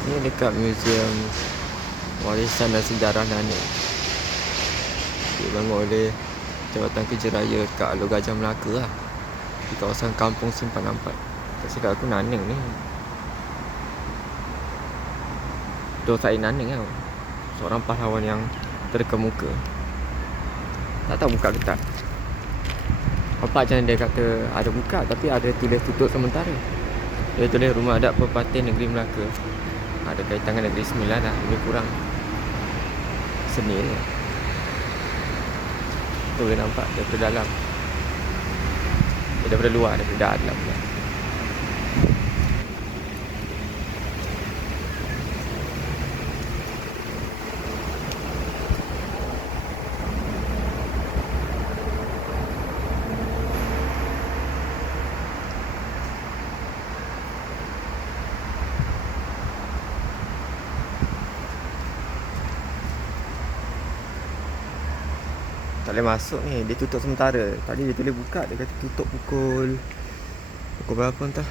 Ni dekat Museum Warisan dan Sejarah Nanik. Dibangun oleh Jabatan Kerja Raya kat Alor Gajah Melaka lah, di kawasan Kampung Simpan Ampat. Tak silap aku Naning ni Dor Said Naning tau, seorang pahlawan yang terkemuka. Tak tahu buka ke tak. Nampak macam dia kata ada buka, tapi ada tulis tutup sementara. Dia tulis Rumah Adat Perpatin Negeri Melaka. Ada kaitan dengan Negeri Sembilan lah. Lebih kurang seni ni. Tu boleh nampak daripada dalam. Daripada luar, daripada dalam pula. Tak boleh masuk ni, dia tutup sementara. Tadi dia tulis buka, dia kata tutup pukul berapa entah.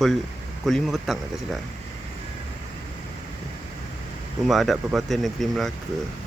Pukul 5 petang tak silap. Rumah Adat Perpatin Negeri Melaka.